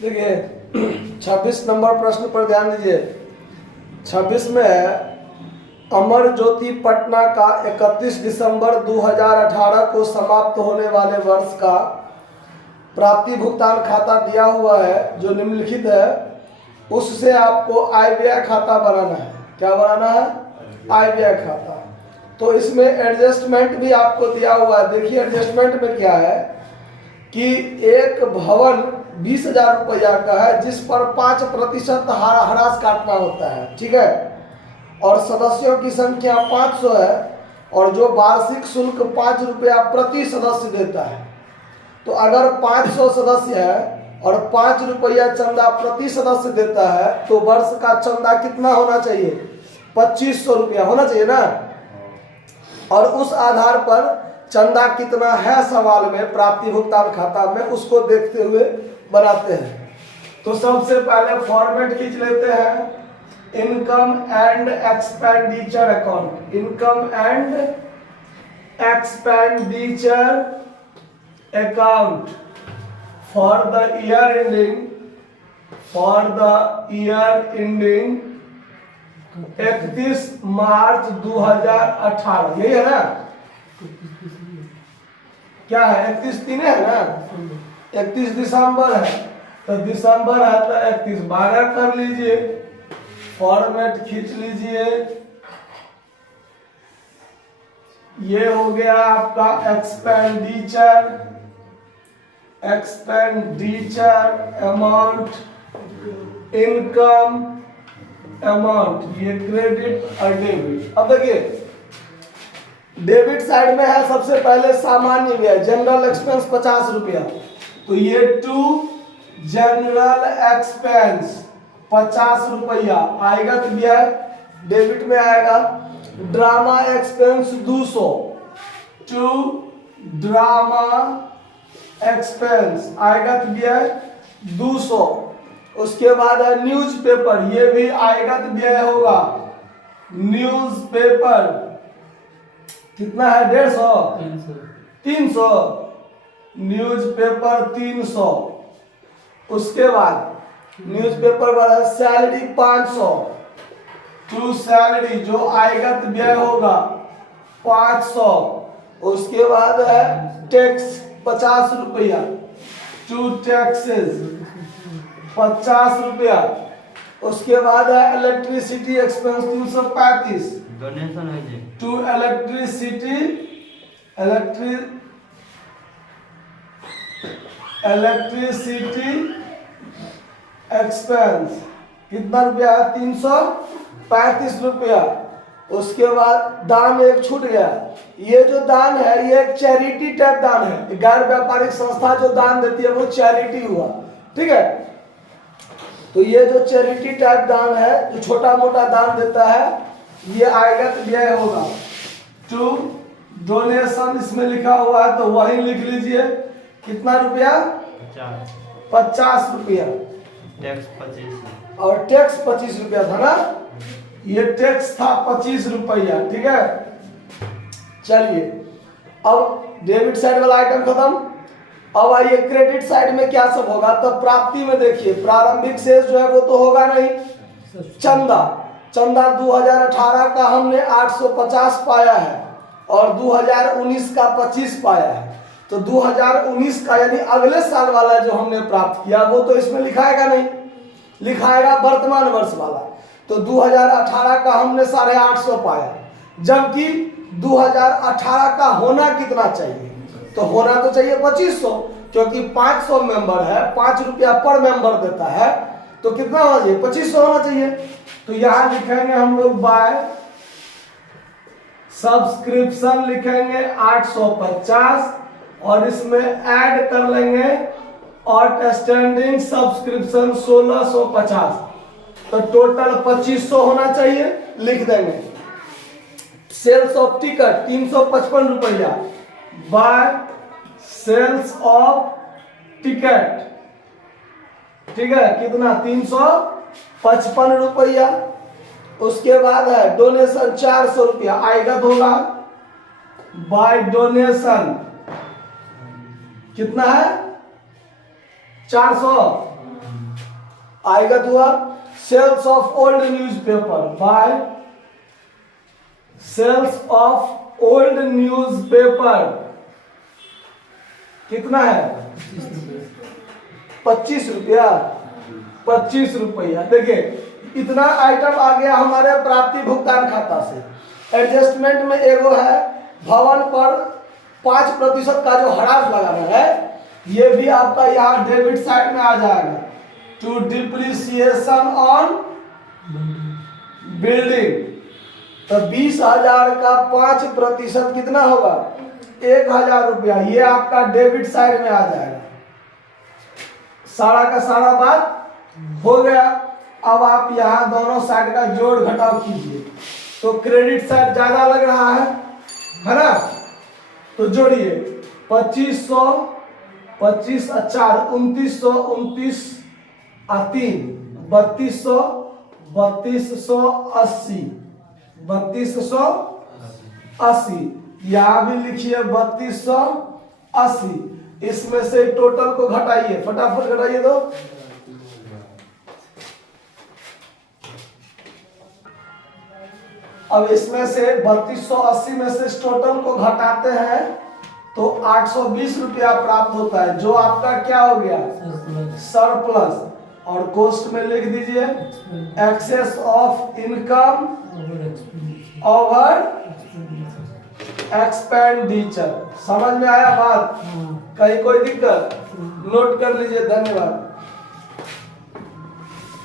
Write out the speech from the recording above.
देखिए 26 नंबर प्रश्न पर ध्यान दीजिए। 26 में है अमर ज्योति पटना का 31 दिसंबर 2018 को समाप्त होने वाले वर्ष का प्राप्ति भुगतान खाता दिया हुआ है जो निम्नलिखित है, उससे आपको आय व्यय खाता बनाना है। क्या बनाना है? आय व्यय खाता। तो इसमें एडजस्टमेंट भी आपको दिया हुआ है। देखिए एडजस्टमेंट में क्या है कि एक भवन 20,000 रुपया का है जिस पर 5% ह्रास काटना होता है, ठीक है, और सदस्यों की संख्या 500 है और जो वार्षिक शुल्क 5 रुपया प्रति सदस्य देता है। तो अगर 500 सदस्य है और 5 रुपया चंदा प्रति सदस्य देता है तो वर्ष का चंदा कितना होना चाहिए? 2500 रुपया होना चाहिए ना। और उस आधार पर चंदा कितना है सवाल में प्राप्ति भुगतान खाता में, उसको देखते हुए बनाते हैं। तो सबसे पहले फॉर्मेट खींच लेते हैं income and expenditure account. Income and expenditure account for the year ending 31 मार्च 2018। यही है ना? क्या है? 31 है ना? 31 दिसंबर है तो दिसंबर है तो 31 12 कर लीजिए, फॉर्मेट खींच लीजिए। ये हो गया आपका एक्सपेंडिचर अमाउंट, इनकम अमाउंट, ये क्रेडिट और डेबिट। अब देखिए डेबिट साइड में है सबसे पहले सामान्य व्यय, जनरल एक्सपेंस 50 रुपया। तो ये टू जनरल एक्सपेंस 50 रुपया आएगा। तो व्यय डेबिट में आएगा। Drama expense 200, to drama expense आएगा तो व्यय 200। उसके बाद है न्यूज़पेपर, ये भी आएगा तो व्यय होगा। न्यूज़पेपर कितना है? 150, 300। न्यूज़पेपर 300। उसके बाद न्यूज़पेपर वाला सैलरी 500, टू सैलरी जो आएगा तो व्यय होगा 500। उसके बाद है टैक्स 50 रुपया, टू टैक्सेस 50 रुपया। उसके बाद है इलेक्ट्रिसिटी एक्सपेंस 335, डोनेशन है जी, टू इलेक्ट्रिसिटी एक्सपेंस कितना रुपया है? 335 रुपया। उसके बाद दान एक छूट गया। ये जो दान है ये एक चैरिटी टाइप दान है। गैर व्यापारिक संस्था जो दान देती है वो चैरिटी हुआ, ठीक है। तो ये जो चैरिटी टाइप दान है, जो छोटा मोटा दान देता है, ये आएगा तो व्यय होगा। टू डोनेशन इसमें लिखा हुआ है तो वही लिख लीजिए। कितना रुपया? 50 रुपया। टैक्स 25 और टैक्स 25 रुपया था ना। ये टैक्स था 25 रुपया, ठीक है। चलिए अब डेबिट साइड वाला आइटम खत्म। अब आइए क्रेडिट साइड में क्या सब होगा। तो प्राप्ति में देखिए प्रारंभिक शेष जो है वो तो होगा नहीं। चंदा 2018 का हमने 850 पाया है और 2019 का 25 पाया है। तो 2019 का यानी अगले साल वाला जो हमने प्राप्त किया वो तो इसमें लिखाएगा नहीं, लिखाएगा वर्तमान वर्ष वाला। तो 2018 का हमने 850 पाया, जबकि 2018 का होना कितना चाहिए? तो होना तो चाहिए 2500, क्योंकि 500 मेंबर है, 5 रुपया पर मेंबर देता है, तो कितना होना चाहिए? 2500 होना चाहिए। तो यहां लिखेंगे हम लोग बाय सब्सक्रिप्शन लिखेंगे 850 और इसमें ऐड कर लेंगे आउटस्टैंडिंग सब्सक्रिप्शन 1650। तो टोटल 2500 होना चाहिए, लिख देंगे। सेल्स ऑफ टिकट 355 रुपया बाय सेल्स ऑफ टिकट, ठीक है, कितना? 355 रुपया। उसके बाद है डोनेशन 400 रुपया आएगा 2 लाख बाय डोनेशन कितना है? 400। आएगा हुआ sales of old newspaper by sales of old newspaper कितना है 25 रुपया 25 रुपया। देखिए इतना आइटम आ गया हमारे प्राप्ति भुगतान खाता से। एडजस्टमेंट में एगो है भवन पर 5% का जो हरास लगाना है, ये भी आपका यहाँ डेबिट साइड में आ जाएगा। टू डिप्रिसिएशन ऑन बिल्डिंग, तो 20,000 का 5% कितना होगा 1,000 रुपया, ये आपका डेबिट साइड में आ जाएगा। सारा का सारा बात हो गया। अब आप यहाँ दोनों साइड का जोड़ घटाव कीजिए, तो क्रेडिट साइड ज्यादा लग रहा है ना, तो जोड़िए 2500 25 4 2900 29 3 3200 3280 3280। यहाँ भी लिखिए 3280। इसमें से टोटल को घटाइए, फटाफट घटाइए दो। अब इसमें से 3280 में से टोटल को घटाते हैं तो 820 रुपया प्राप्त होता है, जो आपका क्या हो गया सरप्लस। और कोस्ट में लिख दीजिए excess of income over expenditure. समझ में आया बात? कहीं कोई दिक्कत? नोट कर लीजिए। धन्यवाद।